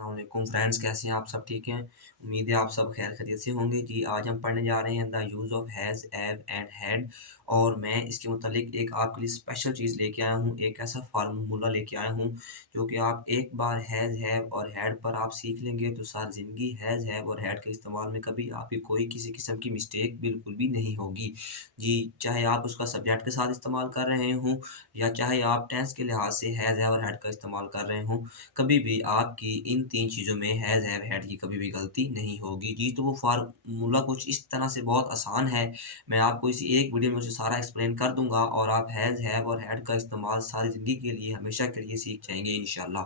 अस्सलाम वालेकुम फ्रेंड्स, कैसे हैं आप? सब ठीक हैं? उम्मीद है आप सब खैर खैरियत से होंगे। जी, आज हम पढ़ने जा रहे हैं the use of has, have and had. और मैं इसके मुतालिक एक आपके लिए स्पेशल चीज़ लेके आया हूँ, एक ऐसा फार्मूला लेके आया हूँ जो कि आप एक बार हैज़, हैव और हैड पर आप सीख लेंगे तो सारी ज़िंदगी हैज़, हैव और हैड के इस्तेमाल में कभी आपकी कोई किसी किस्म की मिस्टेक बिल्कुल भी नहीं होगी। जी, चाहे आप उसका सब्जेक्ट के साथ इस्तेमाल कर रहे हों या चाहे आप टेंस के लिहाज से हैज़, हैव और हैड का इस्तेमाल कर रहे हों, कभी भी आपकी इन 3 चीज़ों में हैज़, हैव, हैड की कभी भी गलती नहीं होगी। जी, तो वो फ़ॉर्मूला कुछ इस तरह से बहुत आसान है, मैं आपको इसी एक वीडियो में उसे सारा एक्सप्लेन कर दूँगा और आप हैज़, हैव और हैड का इस्तेमाल सारी ज़िंदगी के लिए, हमेशा के लिए सीख जाएँगे इंशाअल्लाह।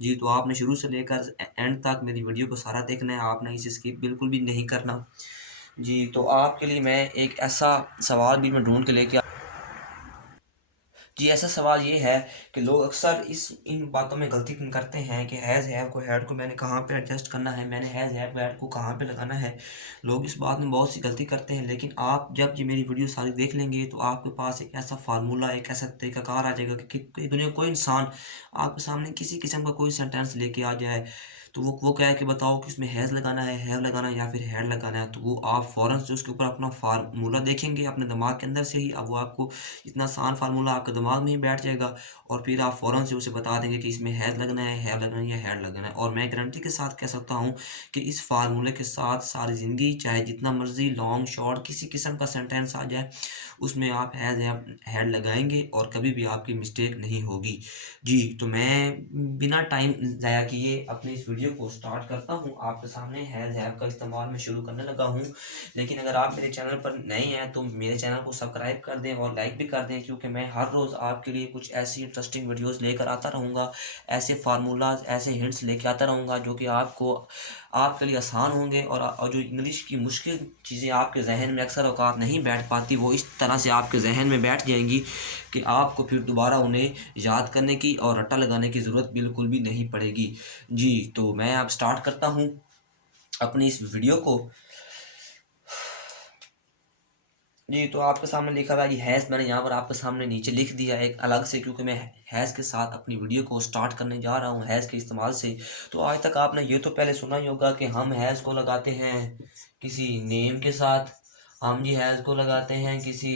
जी, तो आपने शुरू से लेकर एंड तक मेरी वीडियो को सारा देखना है, आपने इसे स्किप बिल्कुल भी नहीं करना। जी, तो आपके लिए मैं एक ऐसा सवाल भी मैं ढूँढ के लेके जी, ऐसा सवाल ये है कि लोग अक्सर इस इन बातों में गलती करते हैं कि हैज़, हैव को, हैड को मैंने कहाँ पे एडजस्ट करना है, मैंने हैज़, हैव, हैड को कहाँ पे लगाना है। लोग इस बात में बहुत सी गलती करते हैं, लेकिन आप जब ये मेरी वीडियो सारी देख लेंगे, तो आपके पास एक ऐसा फ़ॉर्मूला, एक ऐसा तरीक़ाकार आ जाएगा कि दुनिया में कोई इंसान आपके सामने किसी किस्म का कोई सेंटेंस लेके आ जाए, तो वो कहे कि बताओ कि इसमें हैज़ लगाना है, हैव लगाना है या फिर हैड लगाना है, तो वो आप फ़ौरन से उसके ऊपर अपना फ़ॉर्मूला देखेंगे अपने दिमाग के अंदर से ही। अब वो आपको इतना आसान फ़ॉर्मूला आपके दिमाग में ही बैठ जाएगा और फिर आप फ़ौरन से उसे बता देंगे कि इसमें हैज़ लगना है, हैव लगना है या हैड लगना है। और मैं गारंटी के साथ कह सकता हूँ कि इस फ़ॉर्मूले के साथ सारी ज़िंदगी चाहे जितना मर्ज़ी लॉन्ग, शॉर्ट किसी किस्म का सेंटेंस आ जाए, उसमें आप हैज़, हैव, हैड लगाएँगे और कभी भी आपकी मिस्टेक नहीं होगी। जी, तो मैं बिना टाइम ज़ाया किए अपनी इस वीडियो को स्टार्ट करता हूँ। आपके सामने हैज़, हैव का इस्तेमाल मैं शुरू करने लगा हूँ। लेकिन अगर आप मेरे चैनल पर नए हैं तो मेरे चैनल को सब्सक्राइब कर दें और लाइक भी कर दें, क्योंकि मैं हर रोज़ आपके लिए कुछ ऐसी इंटरेस्टिंग वीडियोस लेकर आता रहूँगा। ऐसे फार्मूलाज़, ऐसे हिंट्स लेके आता रहूँगा जो कि आपको आपके लिए आसान होंगे और जो इंग्लिश की मुश्किल चीज़ें आपके ज़हन में अक्सर औक़ात नहीं बैठ पाती, वो इस तरह से आपके ज़हन में बैठ जाएँगी कि आपको फिर दोबारा उन्हें याद करने की और रट्टा लगाने की ज़रूरत बिल्कुल भी नहीं पड़ेगी। जी, तो मैं अब स्टार्ट करता हूँ अपनी इस वीडियो को। जी, तो आपके सामने लिखा हुआ है, ये हैज़ मैंने यहाँ पर आपके सामने नीचे लिख दिया है एक अलग से, क्योंकि मैं हैज़ के साथ अपनी वीडियो को स्टार्ट करने जा रहा हूँ हैज़ के इस्तेमाल से। तो आज तक आपने ये तो पहले सुना ही होगा कि हम हैज़ को लगाते हैं किसी नेम के साथ, हम जी हैज़ को लगाते हैं किसी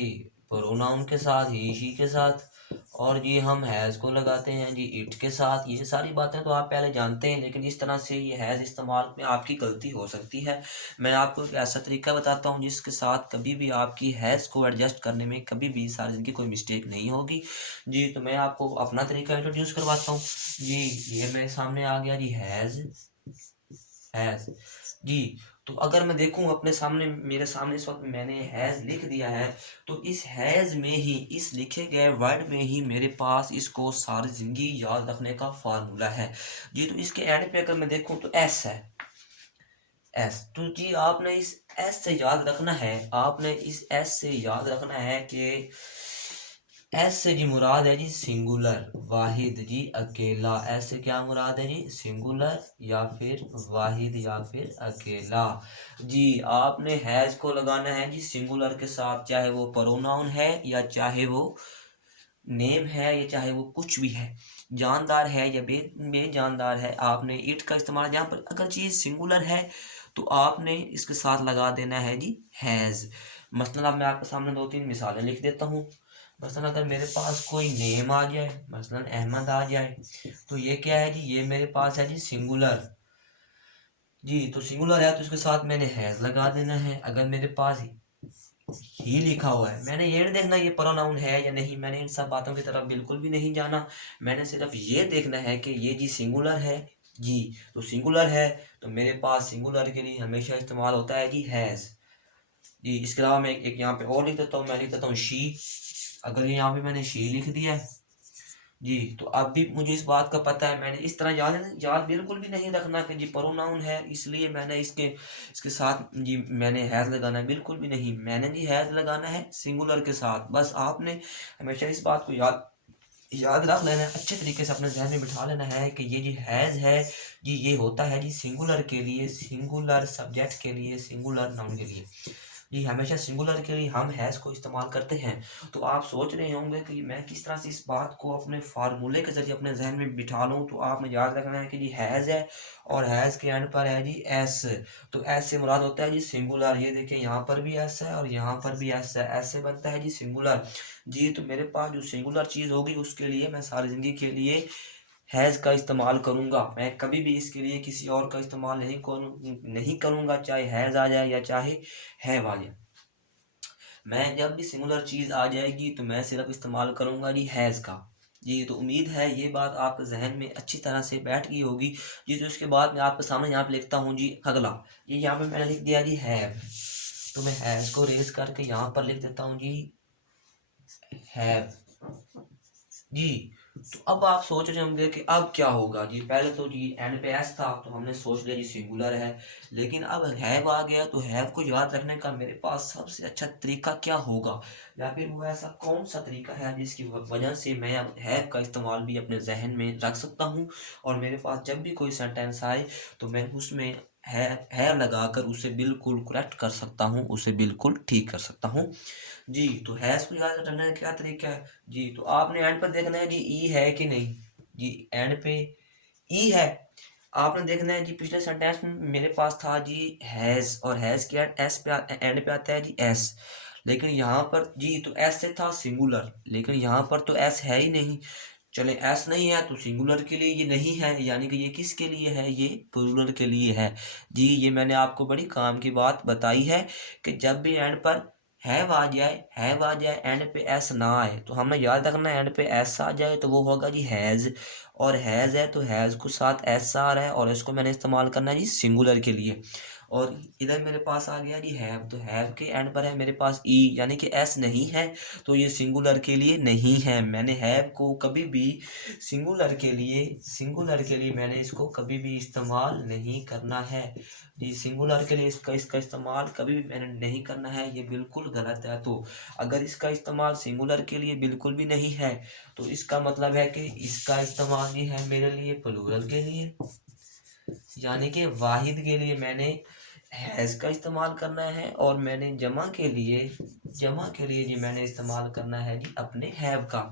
प्रोनाउन के साथ, ही, शी के साथ, और जी हम हैज़ को लगाते हैं जी इट के साथ। ये सारी बातें तो आप पहले जानते हैं, लेकिन इस तरह से ये हैज़ इस्तेमाल में आपकी गलती हो सकती है। मैं आपको एक ऐसा तरीका बताता हूँ जिसके साथ कभी भी आपकी हैज़ को एडजस्ट करने में कभी भी सारी ज़िंदगी कोई मिस्टेक नहीं होगी। जी, तो मैं आपको अपना तरीका इंट्रोड्यूस करवाता हूँ। जी, ये मेरे सामने आ गया जी हैज़। जी, तो अगर मैं देखूँ अपने सामने, मेरे सामने इस वक़्त मैंने हैज़ लिख दिया है, तो इस हैज़ में ही, इस लिखे गए वर्ड में ही मेरे पास इसको सारी ज़िंदगी याद रखने का फ़ॉर्मूला है। जी, तो इसके एंड पे अगर मैं देखूँ तो एस है। एस, तो जी आपने इस एस से याद रखना है, आपने इस एस से याद रखना है कि एस से जी मुराद है जी सिंगुलर, वाहिद जी अकेला। एस से क्या मुराद है जी? सिंगुलर या फिर वाहिद या फिर अकेला। जी, आपने हैज़ को लगाना है जी सिंगुलर के साथ, चाहे वो प्रोनाउन है या चाहे वो नेम है या चाहे वो कुछ भी है, जानदार है या बेजानदार है। आपने इट का इस्तेमाल, जहाँ पर अगर चीज़ सिंगुलर है तो आपने इसके साथ लगा देना है जी हैज़। मसलन अब मैं आपके सामने 2-3 मिसालें लिख देता हूँ। मसलन अगर मेरे पास कोई नेम आ जाए, मसलन अहमद आ जाए, तो ये क्या है जी? ये मेरे पास है जी सिंगुलर। जी, तो सिंगुलर है तो इसके साथ मैंने हैज़ लगा देना है। अगर मेरे पास ही लिखा हुआ है, मैंने ये नहीं देखना ये प्रोनाउन है या नहीं, मैंने इन सब बातों की तरफ बिल्कुल भी नहीं जाना। मैंने सिर्फ ये देखना है कि ये जी सिंगुलर है। जी, तो सिंगुलर है तो मेरे पास सिंगुलर के लिए हमेशा इस्तेमाल होता है जी हैज़। जी, इसके अलावा मैं एक यहाँ पे और लिख देता हूँ, मैं लिख देता हूँ शी। अगर ये यहाँ पे मैंने शी लिख दिया है, जी, तो अब भी मुझे इस बात का पता है, मैंने इस तरह याद बिल्कुल भी नहीं रखना कि जी प्रोनाउन है इसलिए मैंने इसके इसके साथ जी मैंने हैज़ लगाना है, बिल्कुल भी नहीं। मैंने जी हैज़ लगाना है सिंगुलर के साथ। बस आपने हमेशा इस बात को याद याद रख लेना है, अच्छे तरीके से अपने ज़हन में बिठा लेना है कि ये जी हैज़ है, जी ये होता है जी सिंगुलर के लिए, सिंगुलर सब्जेक्ट के लिए, सिंगुलर नाउन के लिए। जी, हमेशा सिंगुलर के लिए हम हैज़ को इस्तेमाल करते हैं। तो आप सोच रहे होंगे कि मैं किस तरह से इस बात को अपने फ़ॉर्मूले के ज़रिए अपने ज़हन में बिठा लूँ, तो आपने याद रखना है कि जी हैज़ है और हैज़ के एंड पर है जी एस। तो एस से मुराद होता है जी सिंगुलर। ये देखें यहाँ पर भी एस है और यहाँ पर भी एस है। एस से बनता है जी सिंगुलर। जी, तो मेरे पास जो सिंगुलर चीज़ होगी उसके लिए मैं सारी ज़िंदगी के लिए हैज़ का इस्तेमाल करूँगा। मैं कभी भी इसके लिए किसी और का इस्तेमाल नहीं करूँगा, चाहे हैज़ आ जाए या चाहे हैव आ जाए। मैं जब भी सिंगुलर चीज़ आ जाएगी तो मैं सिर्फ इस्तेमाल करूँगा जी हैज़ का। जी, तो उम्मीद है ये बात आपके ज़हन में अच्छी तरह से बैठ गई होगी। जी, तो इसके बाद मैं आपके सामने यहाँ पे लिखता हूँ जी अगला। ये यहाँ पे मैंने लिख दिया जी हैव। तो मैं हैज़ को रेज़ करके यहाँ पर लिख देता हूँ जी हैव। जी, तो अब आप सोच रहे होंगे कि अब क्या होगा? जी, पहले तो जी एंड पे एस था, तो हमने सोच लिया जी सिंगुलर है। लेकिन अब हैव आ गया, तो हैव को याद रखने का मेरे पास सबसे अच्छा तरीका क्या होगा? या फिर वो ऐसा कौन-सा तरीका है जिसकी वजह से मैं अब हैव का इस्तेमाल भी अपने ज़हन में रख सकता हूँ और मेरे पास जब भी कोई सेंटेंस आए, तो मैं उसमें है लगाकर उसे बिल्कुल करेक्ट कर सकता हूँ, उसे बिल्कुल ठीक कर सकता हूँ। जी, तो हैज़ को याद रखने का क्या तरीका है? जी, तो आपने एंड पर देखना है जी ई है कि नहीं? जी, एंड पे ई है। आपने देखना है जी पिछले सेंटेंस में मेरे पास था जी हैज़ और हैज़ के एंड एस पे एंड पे आता है जी एस। लेकिन यहाँ पर जी तो एस से था सिंगुलर, लेकिन यहाँ पर तो एस है ही नहीं। चले एस नहीं है तो सिंगुलर के लिए ये नहीं है, यानी कि ये किसके लिए है? ये प्लूरल के लिए है। जी, ये मैंने आपको बड़ी काम की बात बताई है कि जब भी एंड पर हैव आ जाए एंड पे एस ना आए, तो हमें याद रखना है एंड पे एस आ जाए तो वो होगा जी हैज़। और हैज़ है तो हैज़ को साथ एस आ रहा है और इसको मैंने इस्तेमाल करना है जी सिंगुलर के लिए। और इधर मेरे पास आ गया जी हैव, तो हैव के एंड पर है मेरे पास ई, यानी कि एस नहीं है, तो ये सिंगुलर के लिए नहीं है। मैंने हैव को कभी भी सिंगुलर के लिए मैंने इसको कभी भी इस्तेमाल नहीं करना है। जी, सिंगुलर के लिए इसका इसका इस्तेमाल कभी भी मैंने नहीं करना है, ये बिल्कुल गलत है। तो अगर इसका इस्तेमाल सिंगुलर के लिए बिल्कुल भी नहीं है, तो इसका मतलब है कि इसका इस्तेमाल ही है मेरे लिए प्लूरल के लिए, यानी कि वाहिद के लिए मैंने हैज़ का इस्तेमाल करना है और मैंने जमा के लिए जी मैंने इस्तेमाल करना है जी अपने हैव का।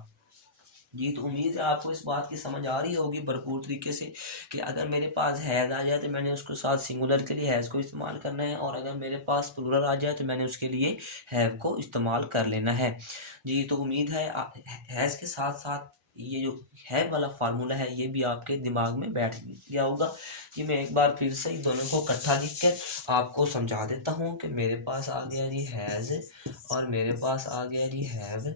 जी, तो उम्मीद है आपको इस बात की समझ आ रही होगी भरपूर तरीके से कि अगर मेरे पास हैज़ आ जाए तो मैंने उसके साथ सिंगुलर के लिए हैज़ को इस्तेमाल करना है और अगर मेरे पास प्लूरल आ जाए तो मैंने उसके लिए हैव को इस्तेमाल कर लेना है। जी, तो उम्मीद है हैज़ के साथ-साथ ये जो हैव वाला फ़ॉर्मूला है ये भी आपके दिमाग में बैठ गया होगा। कि मैं एक बार फिर से ही दोनों को इकट्ठा लिख के आपको समझा देता हूँ कि मेरे पास आ गया जी हैज़ और मेरे पास आ गया जी हैव।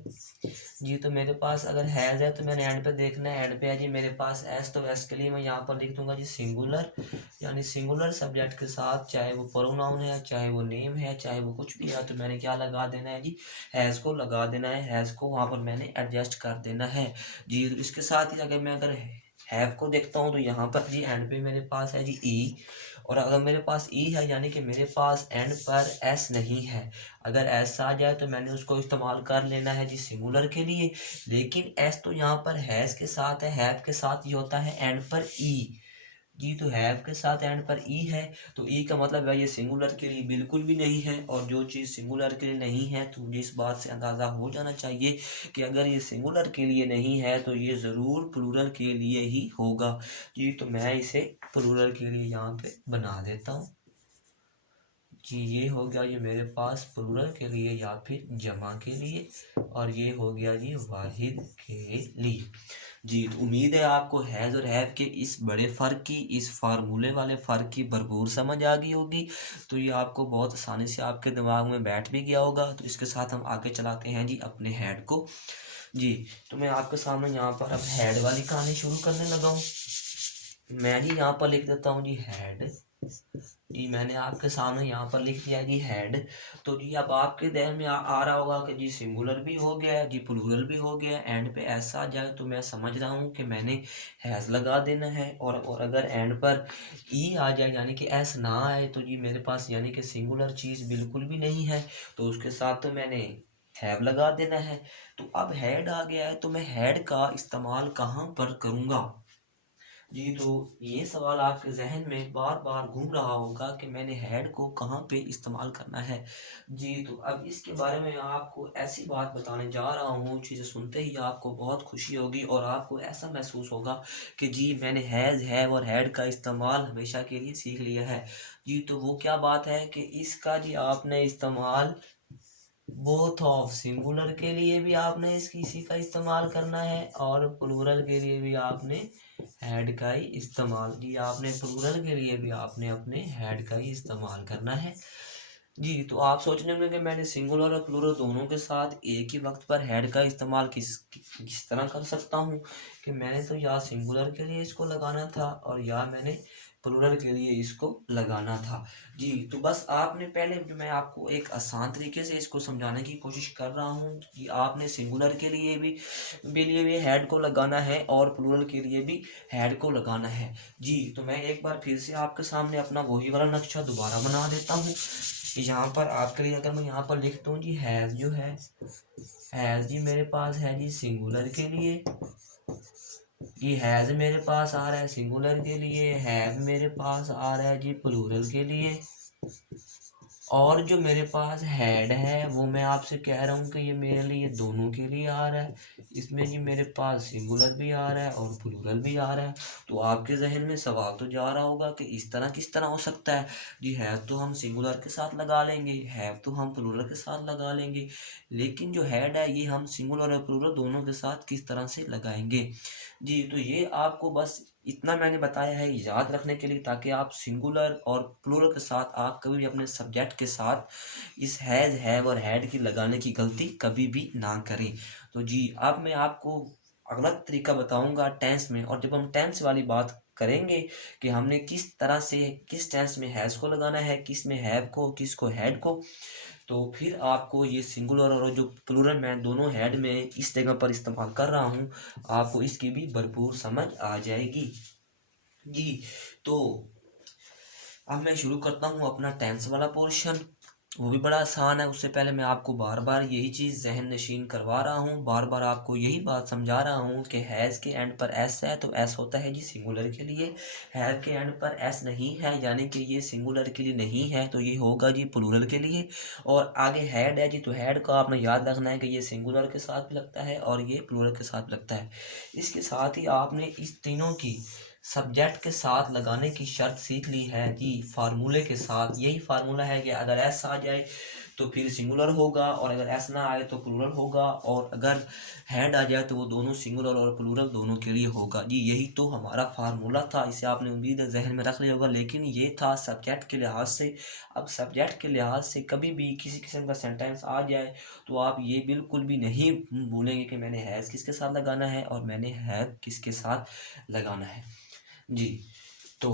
जी, तो मेरे पास अगर हैज़ है तो मैंने एंड पे देखना है, एंड पे है जी मेरे पास एस, तो एस के लिए मैं यहाँ पर लिख दूंगा जी सिंगुलर, यानी सिंगुलर सब्जेक्ट के साथ, चाहे वो प्रोनाउन है, चाहे वो नेम है, चाहे वो कुछ भी है, तो मैंने क्या लगा देना है जी हैज़ को लगा देना है, हैज़ को वहाँ पर मैंने एडजस्ट कर देना है। जी, तो इसके साथ ही अगर हैव को देखता हूँ तो यहाँ पर जी एंड पे मेरे पास है जी ई, और अगर मेरे पास ई है यानी कि मेरे पास एंड पर एस नहीं है। अगर एस आ जाए तो मैंने उसको इस्तेमाल कर लेना है जी सिंगुलर के लिए, लेकिन एस तो यहाँ पर हैज़ के साथ है, हैव के साथ ये होता है एंड पर ई। जी, तो हैव के साथ एंड पर ई है, तो ई का मतलब है ये सिंगुलर के लिए बिल्कुल भी नहीं है, और जो चीज़ सिंगुलर के लिए नहीं है तो मुझे इस बात से अंदाज़ा हो जाना चाहिए कि अगर ये सिंगुलर के लिए नहीं है तो ये ज़रूर प्लूरल के लिए ही होगा। जी, तो मैं इसे प्लूरल के लिए यहाँ पे बना देता हूँ। जी, ये हो गया ये मेरे पास प्लूरल के लिए या फिर जमा के लिए, और ये हो गया जी वाहिद के लिए। जी, तो उम्मीद है आपको हैज़ और हैव के इस बड़े फ़र्क की, इस फार्मूले वाले फ़र्क की भरपूर समझ आ गई होगी। तो ये आपको बहुत आसानी से आपके दिमाग में बैठ भी गया होगा। तो इसके साथ हम आगे चलाते हैं जी अपने हेड को। जी, तो मैं आपके सामने यहाँ पर अब हेड वाली कहानी शुरू करने लगा हूँ। मैं जी यहाँ पर लिख देता हूँ जी हेड। जी, मैंने आपके सामने यहाँ पर लिख दिया जी हेड। तो जी अब आपके ध्यान में आ रहा होगा कि जी सिंगुलर भी हो गया है, जी प्लूरल भी हो गया है, एंड पे ऐसा आ जाए तो मैं समझ रहा हूँ कि मैंने हैज़ लगा देना है, और अगर एंड पर ई आ जाए यानी कि एस ना आए तो जी मेरे पास यानी कि सिंगुलर चीज़ बिल्कुल भी नहीं है, तो उसके साथ तो मैंने हैव लगा देना है। तो अब हेड आ गया है तो मैं हेड का इस्तेमाल कहाँ पर करूँगा? जी, तो ये सवाल आपके ज़हन में बार-बार घूम रहा होगा कि मैंने हैड को कहाँ पे इस्तेमाल करना है। जी, तो अब इसके बारे में आपको ऐसी बात बताने जा रहा हूँ, जिसे सुनते ही आपको बहुत खुशी होगी और आपको ऐसा महसूस होगा कि जी, मैंने हैज़, हैव और हैड का इस्तेमाल हमेशा के लिए सीख लिया है। जी, तो वो क्या बात है कि इसका जी आपने इस्तेमाल बोथ ऑफ सिंगुलर के लिए भी आपने इसी का इस्तेमाल करना है और प्लूरल के लिए भी आपने हैड का ही इस्तेमाल। जी, आपने प्लूरल के लिए भी आपने अपने हैड का ही इस्तेमाल करना है। जी, तो आप सोच रहे होंगे कि मैंने सिंगुलर और प्लूरल दोनों के साथ एक ही वक्त पर हैड का इस्तेमाल किस तरह कर सकता हूँ, कि मैंने तो या सिंगुलर के लिए इसको लगाना था और या मैंने प्लूरल के लिए इसको लगाना था। जी, तो बस आपने पहले मैं आपको एक आसान तरीके से इसको समझाने की कोशिश कर रहा हूँ कि आपने सिंगुलर के लिए भी हैड को लगाना है और प्लूरल के लिए भी हैड को लगाना है। जी, तो मैं एक बार फिर से आपके सामने अपना वही वाला नक्शा दोबारा बना देता हूँ। यहाँ पर आपके लिए अगर मैं यहाँ पर लिख दूँ जी हैज़ जो है, हैज़ जी मेरे पास है जी सिंगुलर के लिए, जी हैज़ मेरे पास आ रहा है सिंगुलर के लिए, हैव मेरे पास आ रहा है जी प्लूरल के लिए, और जो मेरे पास हैड है वो मैं आपसे कह रहा हूँ कि ये मेरे लिए दोनों के लिए आ रहा है। इसमें जी मेरे पास सिंगुलर भी आ रहा है और प्लूरल भी आ रहा है। तो आपके जहन में सवाल तो जा रहा होगा कि इस तरह किस तरह हो सकता है। जी हैव तो हम सिंगुलर के साथ लगा लेंगे, हैव तो हम प्लूरल के साथ लगा लेंगे, लेकिन जो हैड है ये हम सिंगुलर और प्लूरल दोनों के साथ किस तरह से लगाएंगे। जी, तो ये आपको बस इतना मैंने बताया है याद रखने के लिए, ताकि आप सिंगुलर और प्लूरल के साथ आप कभी भी अपने सब्जेक्ट के साथ इस हैज़, हैव और हैड की लगाने की गलती कभी भी ना करें। तो जी, अब मैं आपको अगला तरीका बताऊंगा टेंस में, और जब हम टेंस वाली बात करेंगे कि हमने किस तरह से किस टेंस में हैज़ को लगाना है, किस में हैव को, किस को हैड को, तो फिर आपको ये सिंगुलर और जो प्लूरल मैं दोनों हेड में इस जगह पर इस्तेमाल कर रहा हूँ, आपको इसकी भी भरपूर समझ आ जाएगी। जी, तो अब मैं शुरू करता हूँ अपना टेंस वाला पोर्शन। वो भी बड़ा आसान है। उससे पहले मैं आपको बार बार यही चीज़ जहन नशीन करवा रहा हूँ, बार बार आपको यही बात समझा रहा हूँ कि हैज़ के एंड पर एस है तो एस होता है जी सिंगुलर के लिए, हैव के एंड पर एस नहीं है यानी कि ये सिंगुलर के लिए नहीं है तो ये होगा जी प्लूरल के लिए। और आगे हैड है जी, तो हैड का आपने याद रखना है कि ये सिंगुलर के साथ भी लगता है और ये प्लूरल के साथ लगता है। इसके साथ ही आपने इस तीनों की सब्जेक्ट के साथ लगाने की शर्त सीख ली है जी फार्मूले के साथ। यही फार्मूला है कि अगर एस आ जाए तो फिर सिंगुलर होगा, और अगर एस ना आए तो प्लूरल होगा, और अगर हैड आ जाए तो वो दोनों सिंगुलर और प्लूरल दोनों के लिए होगा। जी, यही तो हमारा फार्मूला था। इसे आपने उम्मीद है जहन में रख लिया होगा, लेकिन ये था सब्जेक्ट के लिहाज से। अब सब्जेक्ट के लिहाज से कभी भी किसी किस्म का सेंटेंस आ जाए तो आप ये बिल्कुल भी नहीं भूलेंगे कि मैंने हैज़ किसके साथ लगाना है और मैंने हैव किसके साथ लगाना है। जी, तो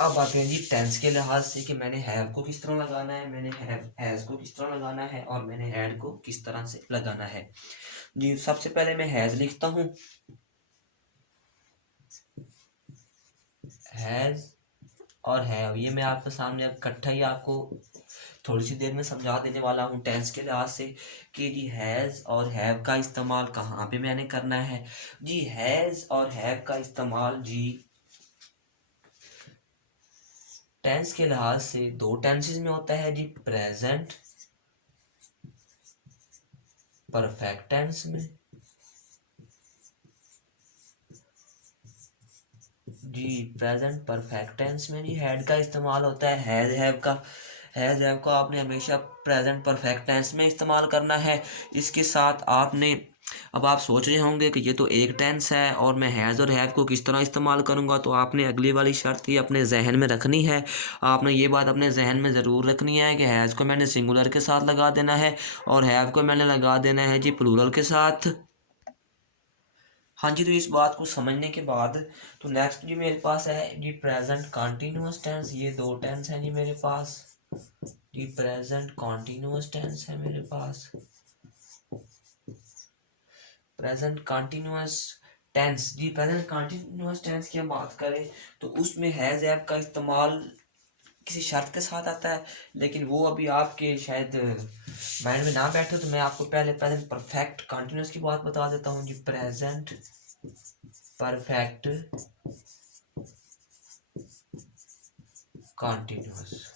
अब आते हैं जी टेंस के लिहाज से कि मैंने हैव को किस तरह लगाना है, मैंने हैज को किस तरह लगाना है और मैंने हैड को किस तरह से लगाना है। जी, सबसे पहले मैं हैज लिखता हूँ, हैज और हैव, ये मैं आपके सामने अब इकट्ठा ही आपको थोड़ी सी देर में समझा देने वाला हूँ टेंस के लिहाज से कि जी हैज़ और हैव का इस्तेमाल कहाँ पे मैंने करना है। जी, हैज़ और हैव का इस्तेमाल जी टेंस के लिहाज से दो टेंसेस में होता है जी, प्रेजेंट परफेक्ट टेंस में। जी, प्रेजेंट परफेक्ट टेंस में जी हैड का इस्तेमाल होता है। हैज हैव को आपने हमेशा प्रेजेंट परफेक्ट टेंस में इस्तेमाल करना है। इसके साथ आपने, अब आप सोच रहे होंगे कि ये तो एक टेंस है और मैं हैज़ और हैव को किस तरह इस्तेमाल करूँगा, तो आपने अगली वाली शर्त ही अपने जहन में रखनी है। आपने ये बात अपने जहन में ज़रूर रखनी है कि हैज़ को मैंने सिंगुलर के साथ लगा देना है और हैव को मैंने लगा देना है जी प्लूरल के साथ। हाँ जी, तो इस बात को समझने के बाद तो नेक्स्ट जी मेरे पास है जी प्रेजेंट कॉन्टिन्यूअस टेंस। ये दो टेंस हैं जी मेरे पास। जी, प्रेजेंट कॉन्टिन्यूअस टेंस है मेरे पास। प्रेजेंट कॉन्टिन्यूअस टेंस, जी प्रेजेंट कॉन्टिन्यूअस टेंस की हम बात करें तो उसमें हैज हैव का इस्तेमाल किसी शर्त के साथ आता है, लेकिन वो अभी आपके शायद माइंड में ना बैठे, तो मैं आपको पहले प्रेजेंट परफेक्ट कंटिन्यूस की बात बता देता हूँ जी। Present perfect continuous.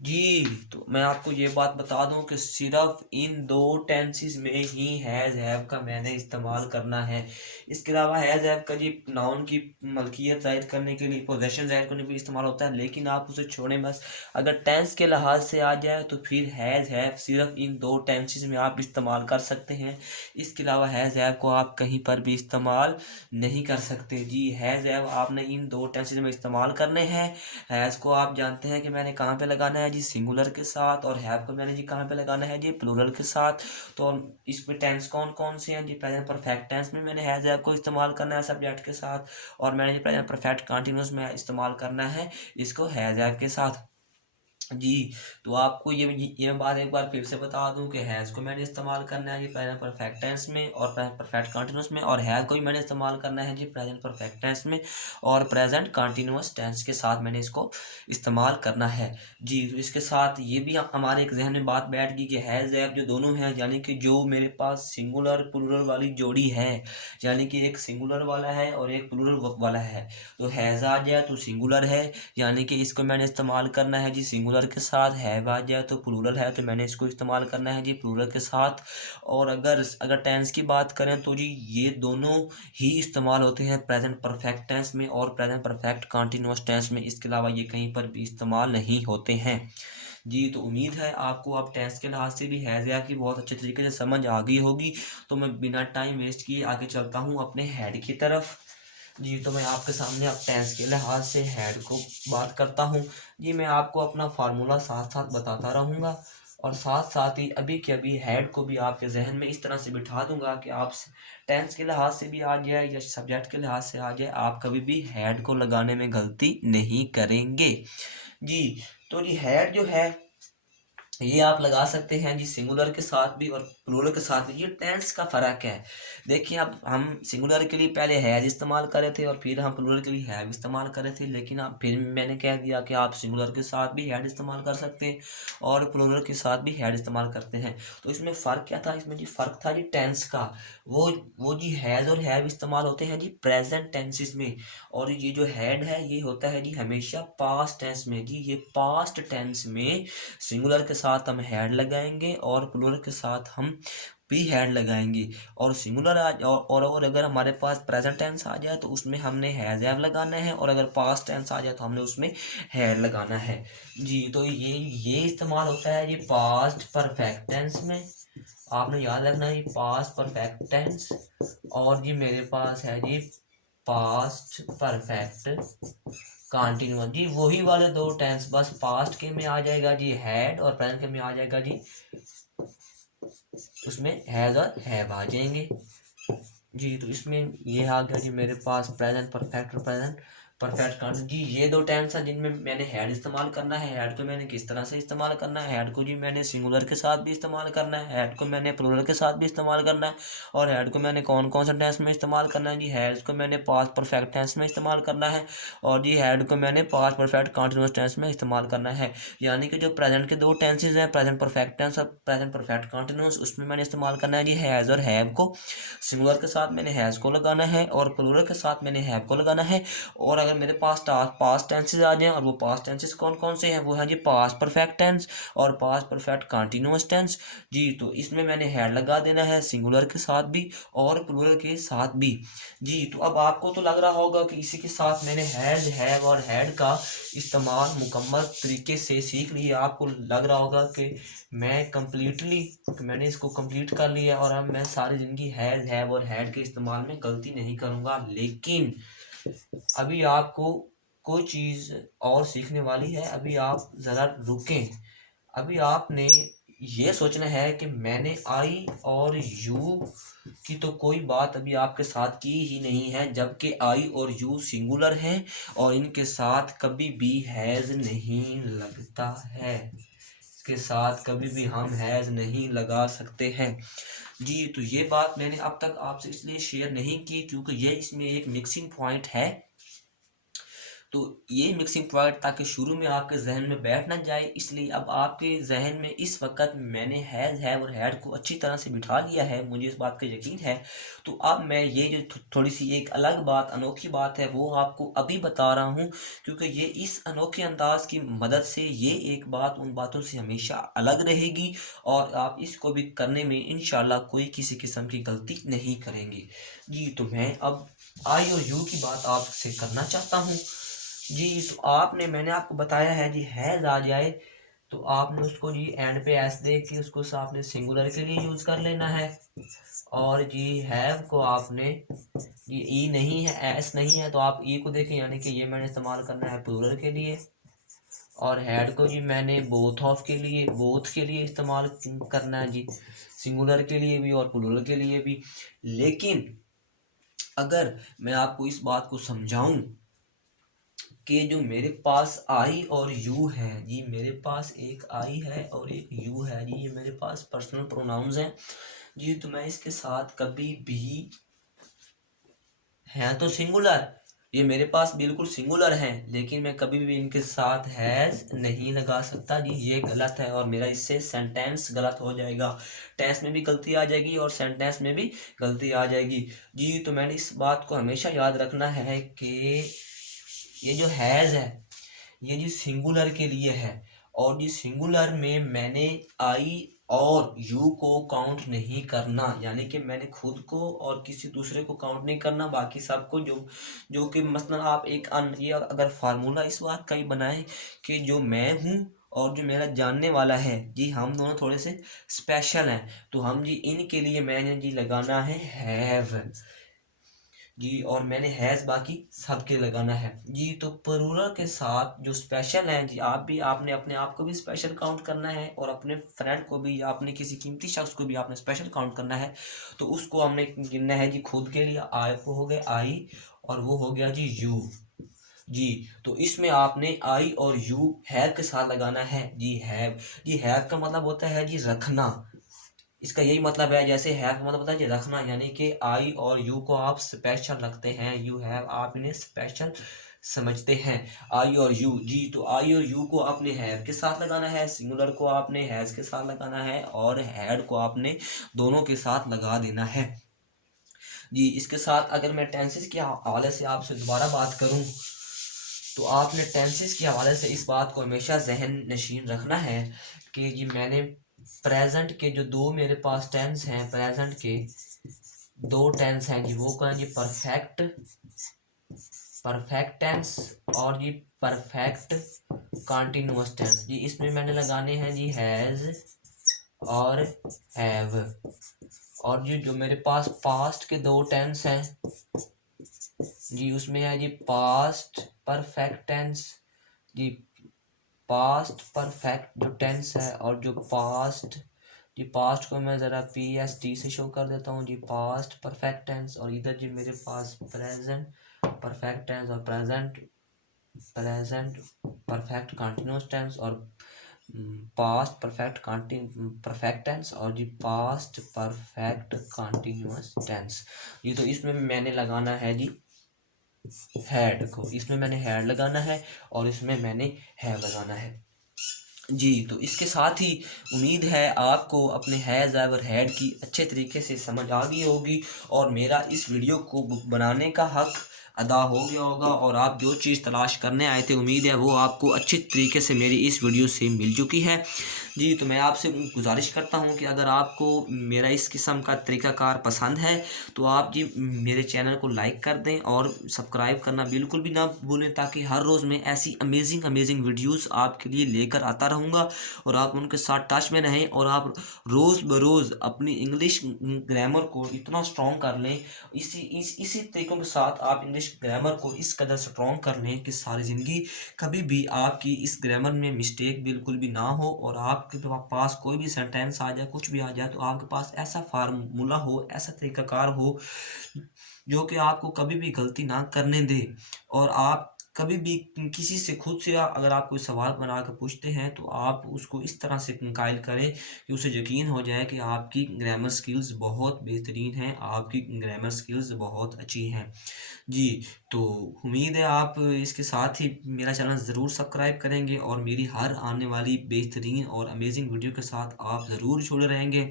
जी, तो मैं आपको ये बात बता दूं कि सिर्फ इन दो टेंसेस में ही हैज़ हैव का मैंने इस्तेमाल करना है। इसके अलावा हैज़ हैव का जी नाउन की मलकियत ज़ाहिर करने के लिए, पोजेशन ज़ाहिर करने के लिए इस्तेमाल होता है, लेकिन आप उसे छोड़ें बस। अगर टेंस के लिहाज से आ जाए तो फिर हैज़ हैव सिर्फ इन दो टेंसेस में आप इस्तेमाल कर सकते हैं। इसके अलावा हैज़ हैव को आप कहीं पर भी इस्तेमाल नहीं कर सकते जी। हैज़ हैव आपने इन दो टेंसेस में इस्तेमाल करने हैं। हैज़ को आप जानते हैं कि मैंने कहाँ पे लगाना है जी, सिंगुलर के साथ, और हैव को मैंने जी कहाँ पे लगाना है जी, प्लूरल के साथ। तो इसमें टेंस कौन कौन से हैं जी? प्रेजेंट परफेक्ट टेंस में मैंने हैज़ हैव को इस्तेमाल करना है सब्जेक्ट के साथ, और मैंने जी प्रेजेंट परफेक्ट कंटिन्यूस में इस्तेमाल करना है इसको हैज़ हैव के साथ जी। तो आपको ये बात एक बार फिर से बता दूं कि हैज़ को मैंने इस्तेमाल करना है जी प्रेजेंट परफेक्ट टेंस में और प्रेजेंट परफेक्ट कंटिन्यूस में, और हैव को भी मैंने इस्तेमाल करना है जी प्रेजेंट परफेक्ट टेंस में और प्रेजेंट कंटिन्यूस टेंस के साथ मैंने इसको इस्तेमाल करना है जी। तो इसके साथ ये भी हमारे एक जहन में बात बैठ गई कि हैज़ हैव जो दोनों हैं, यानी कि जो मेरे पास सिंगुलर प्लूरल वाली जोड़ी है, यानी कि एक सिंगुलर वाला है और एक प्लूरल वाला है, तो हैज़ आ जाए तो सिंगुलर है, यानी कि इसको मैंने इस्तेमाल करना है जी सिंगुलर के साथ। हैव आ जाए तो प्लूरल है, तो मैंने इसको इस्तेमाल करना है जी प्लूरल के साथ। और अगर टेंस की बात करें तो जी ये दोनों ही इस्तेमाल होते हैं प्रेजेंट परफेक्ट टेंस में और प्रेजेंट परफेक्ट कंटिन्यूअस टेंस में। इसके अलावा ये कहीं पर भी इस्तेमाल नहीं होते हैं जी। तो उम्मीद है आपको अब टेंस के लिहाज से भी हैज़ हैव की बहुत अच्छे तरीके से समझ आ गई होगी। तो मैं बिना टाइम वेस्ट किए आगे चलता हूँ अपने हेड की तरफ जी। तो मैं आपके सामने अब टेंस के लिहाज से हेड को बात करता हूँ जी। मैं आपको अपना फार्मूला साथ साथ बताता रहूँगा, और साथ साथ ही अभी के अभी हेड को भी आपके जहन में इस तरह से बिठा दूंगा कि आप टेंस के लिहाज से भी आ जाए या सब्जेक्ट के लिहाज से आ जाए, आप कभी भी हेड को लगाने में गलती नहीं करेंगे जी। तो जी हेड जो है ये आप लगा सकते हैं जी सिंगुलर के साथ भी और प्लूरल के साथ भी। ये टेंस का फ़र्क है। देखिए अब हम सिंगुलर के लिए पहले हैज़ इस्तेमाल कर रहे थे और फिर हम प्लूरल के लिए हैव इस्तेमाल कर रहे थे, लेकिन अब फिर मैंने कह दिया कि आप सिंगुलर के साथ भी हैड इस्तेमाल कर सकते हैं और प्लूरल के साथ भी हैड इस्तेमाल करते हैं। तो इसमें फ़र्क क्या था? इसमें जी फ़र्क था जी टेंस का। वो जी हैज़ और हैव इस्तेमाल होते हैं जी प्रेजेंट टेंसेस में, और ये जो हैड है ये होता है जी हमेशा पास्ट टेंस में जी। ये पास्ट टेंस में सिंगुलर के साथ हम हैड लगाएंगे और प्लूरल के साथ हम भी हैड लगाएंगे। और सिंगुलर और अगर हमारे पास प्रेजेंट टेंस आ जाए तो उसमें हमने हैज हैव लगाना है, और अगर पास्ट टेंस आ जाए तो हमने उसमें हैड लगाना है जी। तो ये इस्तेमाल होता है जी पास्ट परफेक्ट टेंस में। आपने याद रखना है पास्ट परफेक्ट टेंस, और जी मेरे पास है जी पास्ट परफेक्ट कंटिन्यूअस जी। वही वाले दो टेंस, बस पास्ट के में आ जाएगा जी हैड और प्रेजेंट के में आ जाएगा जी, उसमें हैज और हैव आ जाएंगे जी। तो इसमें ये आ गया जी मेरे पास प्रेजेंट परफेक्ट और प्रेजेंट परफेक्ट कंटिन्यूअस जी। ये दो टेंस हैं जिनमें मैंने हैड इस्तेमाल करना है। हैड को मैंने किस तरह से इस्तेमाल करना है? हैड को जी मैंने सिंगुलर के साथ भी इस्तेमाल करना है, हैड को मैंने प्लूरल के साथ भी इस्तेमाल करना है, और हैड को मैंने कौन कौन सा टेंस में इस्तेमाल करना है जी? हैड को मैंने पास्ट परफेक्ट टेंस में इस्तेमाल करना है, और जी हैड को मैंने पास्ट परफेक्ट कंटिन्यूअस टेंस में इस्तेमाल करना है। यानी कि जो प्रेजेंट के दो टेंसेज हैं, प्रेजेंट परफेक्ट टेंस और प्रेजेंट परफेक्ट कंटिन्यूअस, उसमें मैंने इस्तेमाल करना है जी हैज़ और हैव को। सिंगुलर के साथ मैंने हैज़ को लगाना है और प्लूरल के साथ मैंने हैव को लगाना है। और अगर मेरे पास पास्ट टेंसेज आ जाएं, और वो पास्ट टेंसेज कौन कौन से हैं? वो हैं जी पास्ट परफेक्ट टेंस और पास्ट परफेक्ट कंटिन्यूअस टेंस जी। तो इसमें मैंने हैड लगा देना है सिंगुलर के साथ भी और प्लूरल के साथ भी जी। तो अब आपको तो लग रहा होगा कि इसी के साथ मैंने हैज हैव और हैड का इस्तेमाल मुकम्मल तरीके से सीख लिया। आपको लग रहा होगा कि मैंने इसको कंप्लीट कर लिया और अब मैं सारी ज़िंदगी हैज़ हैव और हैड के इस्तेमाल में गलती नहीं करूँगा। लेकिन अभी आपको कोई चीज़ और सीखने वाली है। अभी आप ज़रा रुकें। अभी आपने ये सोचना है कि मैंने आई और यू की तो कोई बात अभी आपके साथ की ही नहीं है, जबकि आई और यू सिंगुलर हैं और इनके साथ कभी भी हैज़ नहीं लगता है। इसके साथ कभी भी हम हैज़ नहीं लगा सकते हैं जी। तो ये बात मैंने अब तक आपसे इसलिए शेयर नहीं की क्योंकि ये इसमें एक मिक्सिंग पॉइंट है। तो ये मिक्सिंग पॉइंट ताकि शुरू में आपके जहन में बैठ ना जाए, इसलिए अब आपके जहन में इस वक्त मैंने है और हैड को अच्छी तरह से बिठा लिया है, मुझे इस बात का यकीन है। तो अब मैं ये जो थोड़ी सी एक अलग बात, अनोखी बात है, वो आपको अभी बता रहा हूँ क्योंकि ये इस अनोखे अंदाज की मदद से ये एक बात उन बातों से हमेशा अलग रहेगी और आप इसको भी करने में इंशाल्लाह कोई किसी किस्म की गलती नहीं करेंगे जी। तो मैं अब आई और यू की बात आपसे करना चाहता हूँ जी। तो आपने, मैंने आपको बताया है जी, हैज़ आ जाए तो आपने उसको जी एंड पे एस दे के उसको आपने सिंगुलर के लिए यूज़ कर लेना है। और जी हैव को आपने, ये ई नहीं है, एस नहीं है, तो आप ई को देखें, यानी कि ये मैंने इस्तेमाल करना है प्लूरल के लिए। और हैड को जी मैंने बोथ ऑफ के लिए, बोथ के लिए इस्तेमाल करना है जी, सिंगुलर के लिए भी और प्लूरल के लिए भी। लेकिन अगर मैं आपको इस बात को समझाऊं कि जो मेरे पास आई और यू है जी, मेरे पास एक आई है और एक यू है जी, ये मेरे पास पर्सनल प्रोनाउंस हैं जी। तो मैं इसके साथ कभी भी, हैं तो सिंगुलर, ये मेरे पास बिल्कुल सिंगुलर हैं, लेकिन मैं कभी भी इनके साथ हैज़ नहीं लगा सकता जी, ये गलत है और मेरा इससे सेंटेंस गलत हो जाएगा। टेंस में भी गलती आ जाएगी और सेंटेंस में भी गलती आ जाएगी जी। तो मैंने इस बात को हमेशा याद रखना है कि ये जो हैज़ है ये जी सिंगुलर के लिए है और जी सिंगुलर में मैंने आई और यू को काउंट नहीं करना, यानी कि मैंने खुद को और किसी दूसरे को काउंट नहीं करना, बाकी सबको, जो जो कि मसलन आप एक ये अगर फार्मूला इस बात का ही बनाएं कि जो मैं हूँ और जो मेरा जानने वाला है जी, हम दोनों थोड़े से स्पेशल हैं, तो हम जी इनके लिए मैंने जी लगाना है हैव जी, और मैंने हैज़ बाकी सबके लगाना है जी। तो प्लूरल के साथ जो स्पेशल हैं जी, आप भी, आपने अपने आप को भी स्पेशल काउंट करना है और अपने फ्रेंड को भी, या अपने किसी कीमती शख्स को भी आपने स्पेशल काउंट करना है। तो उसको हमने गिनना है जी खुद के लिए, आई को हो गया आई और वो हो गया जी यू जी। तो इसमें आपने आई और यू हैव के साथ लगाना है जी, हैव जी। हैव का मतलब होता है जी रखना, इसका यही मतलब है, जैसे हैव का मतलब होता है जी रखना, यानी कि आई और यू को आप स्पेशल रखते हैं, यू हैव आप इन्हें स्पेशल समझते हैं, आई और यू जी। तो आई और यू को आपने हैव के साथ लगाना है, सिंगुलर को आपने हैज के साथ लगाना है और हैड को आपने दोनों के साथ लगा देना है जी। इसके साथ अगर मैं टेंसेस के हवाले से आपसे दोबारा बात करूं तो आपने टेंसेस के हवाले से इस बात को हमेशा जहन नशीन रखना है कि जी मैंने प्रेजेंट के जो दो मेरे पास टेंस हैं, प्रेजेंट के दो टेंस हैं जी, वो कौन है जी, परफेक्ट, परफेक्ट टेंस और जी परफेक्ट कंटिन्यूअस टेंस जी। इसमें मैंने लगाने हैं जी हैज़ और हैव। और जी जो मेरे पास पास्ट के दो टेंस हैं जी, उसमें है जी पास्ट परफेक्ट टेंस जी, पास्ट परफेक्ट जो टेंस है, और जो पास्ट जी, पास्ट को मैं ज़रा पी एस टी से शो कर देता हूँ जी, पास्ट परफेक्ट टेंस। और इधर जी मेरे पास प्रेजेंट परफेक्ट टेंस और present present perfect continuous tense और पास्ट परफेक्ट टेंस और जी पास्ट परफेक्ट कंटिन्यूअस टेंस जी। तो इसमें मैंने लगाना है जी हैड को, इसमें मैंने हैड लगाना है और इसमें मैंने हैव लगाना है जी। तो इसके साथ ही उम्मीद है आपको अपने हैज़ और हैड की अच्छे तरीके से समझ आ गई होगी और मेरा इस वीडियो को बनाने का हक अदा हो गया होगा और आप जो चीज़ तलाश करने आए थे, उम्मीद है वो आपको अच्छी तरीके से मेरी इस वीडियो से मिल चुकी है जी। तो मैं आपसे गुजारिश करता हूँ कि अगर आपको मेरा इस किस्म का तरीक़ाकार पसंद है तो आप जी मेरे चैनल को लाइक कर दें और सब्सक्राइब करना बिल्कुल भी ना भूलें, ताकि हर रोज़ मैं ऐसी अमेजिंग वीडियोस आपके लिए लेकर आता रहूँगा और आप उनके साथ टच में रहें और आप रोज़ बरोज़ अपनी इंग्लिश ग्रामर को इतना स्ट्रॉन्ग कर लें, इसी तरीक़ों के साथ आप इंग्लिश ग्रामर को इस कदर स्ट्रॉन्ग कर लें कि सारी ज़िंदगी कभी भी आपकी इस ग्रामर में मिस्टेक बिल्कुल भी ना हो और आपके पास कोई भी सेंटेंस आ जाए, कुछ भी आ जाए, तो आपके पास ऐसा फार्मूला हो, ऐसा तरीक़ाकार हो जो कि आपको कभी भी गलती ना करने दे और आप कभी भी किसी से खुद से अगर आप कोई सवाल बना कर पूछते हैं तो आप उसको इस तरह से कायल करें कि उसे यकीन हो जाए कि आपकी ग्रामर स्किल्स बहुत बेहतरीन हैं, आपकी ग्रामर स्किल्स बहुत अच्छी हैं। जी, तो उम्मीद है आप इसके साथ ही मेरा चैनल ज़रूर सब्सक्राइब करेंगे और मेरी हर आने वाली बेहतरीन और अमेज़िंग वीडियो के साथ आप ज़रूर जुड़े रहेंगे।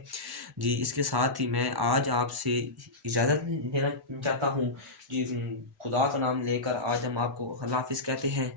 जी, इसके साथ ही मैं आज आपसे इजाज़त लेना चाहता हूँ। जी, खुदा का नाम लेकर आज हम आपको अल्लाह हाफ़िज़ कहते हैं।